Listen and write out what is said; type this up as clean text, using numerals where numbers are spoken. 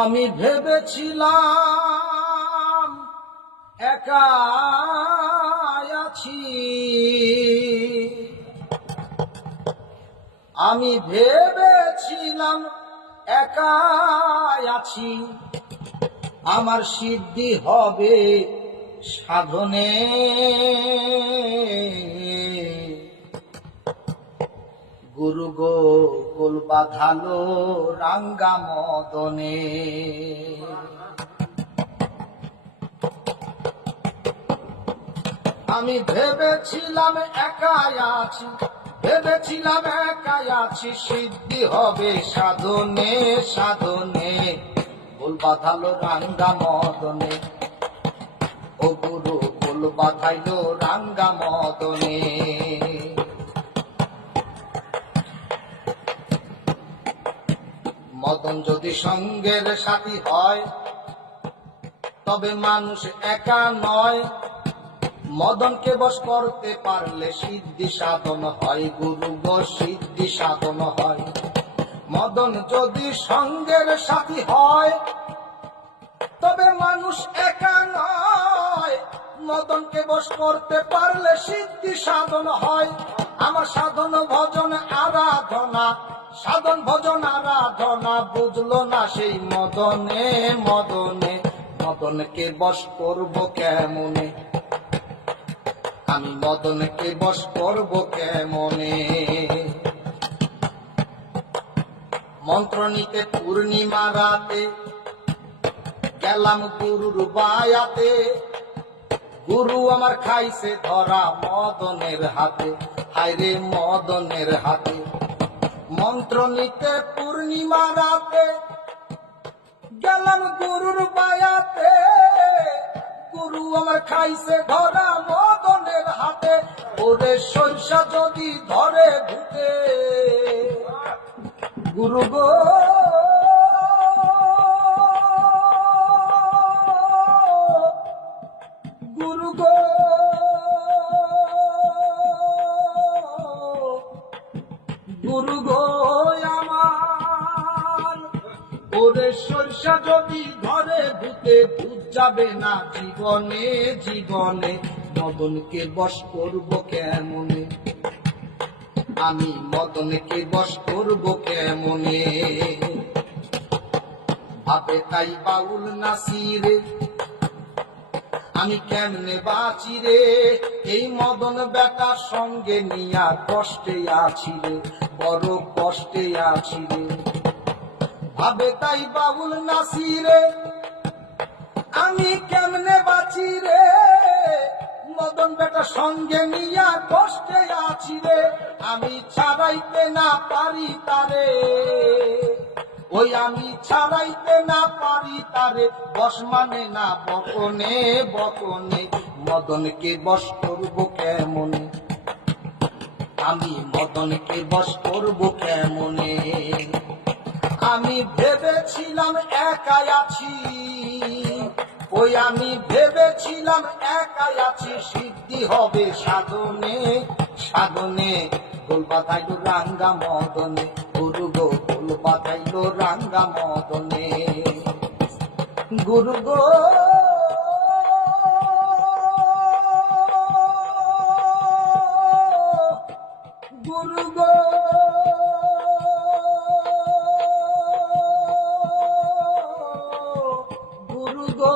আমি ভেবেছিলাম একা আছি, আমি ভেবেছিলাম একা আছি, আমার সিদ্ধি হবে সাধনে। গুরু গোকুল বাঁধালো রাঙ্গা মদনে। আমি ভেবেছিলাম একাই আছি, ভেবেছিলাম একাই আছি, সিদ্ধি হবে সাধনে সাধনে। গোল বাঁধালো রাঙ্গা মদনে, ও গুরু গোল বাঁধাইলো রাঙ্গা মদনে। মদন যদি সঙ্গের সাথী হয় তবে মানুষ একা নয়। মদনকে বশ করতে পারলে সিদ্ধি সাধন হয়, গুরু গো সিদ্ধি সাধন হয়। মদন যদি সঙ্গের সাথী হয় তবে মানুষ একা নয়। মদনকে বশ করতে পারলে সিদ্ধি সাধন হয়। আমার সাধন ভজন আরাধনা, সাধন ভজন আরাধনা বুঝলো না সেই মদনে মদনে। মদনকে বশ করব কেমনে, আমি মদনকে বশ করব কেমনে। মন্ত্র নিতে পূর্ণিমা রাতে গেলাম গুরুর বায়াতে। গুরু আমার খাইছে ধরা মদনের হাতে, হায়রে মদনের হাতে। মন্ত্র নিতে পূর্ণিমা রাতে গেলাম গুরুর বায়াতে। গুরু আমার খাইছে ধরা মদনের হাতে। ওরে সৈসা যদি ধরে ভূতে, গুরু গো গুরু গো গুরু গো আমার। ওরে সরষা যদি ধরে ভূতে, ভূত যাবে না জীবনে জীবনে। মদনকে বশ করব কেমনে, আমি মদনকে বশ করব কেমনে। ভাবে তাই বাউল নাসিরে আমি কেমনে বাঁচি রে। এই মদন বেটার সঙ্গে নিয়া কষ্টে আছি রে, বড় কষ্টে আছি রে। ভাবে তাই বাউল নাসিরে আমি কেমনে বাঁচি রে। মদন বেটার সঙ্গে নিয়া কষ্টে আছি রে। আমি ছাড়াইতে না পারি তারে, ওই আমি ছাড়াইতে না পারি তারে। বশ মানে না বকনে বকনে। মদনকে বশ করব কেমনে, আমি মদনকে বশ করব কেমনে। আমি ভেবেছিলাম একাই আছি, ওই আমি ভেবেছিলাম একাই আছি, সিদ্ধি হবে সাধনে সাধনে। গোল বাঁধাইলো রাঙ্গা মদনে, গুরু গো গোল বাঁধাইলো রাঙ্গা মদনে। গুরু গো গুরু গো গুরু গো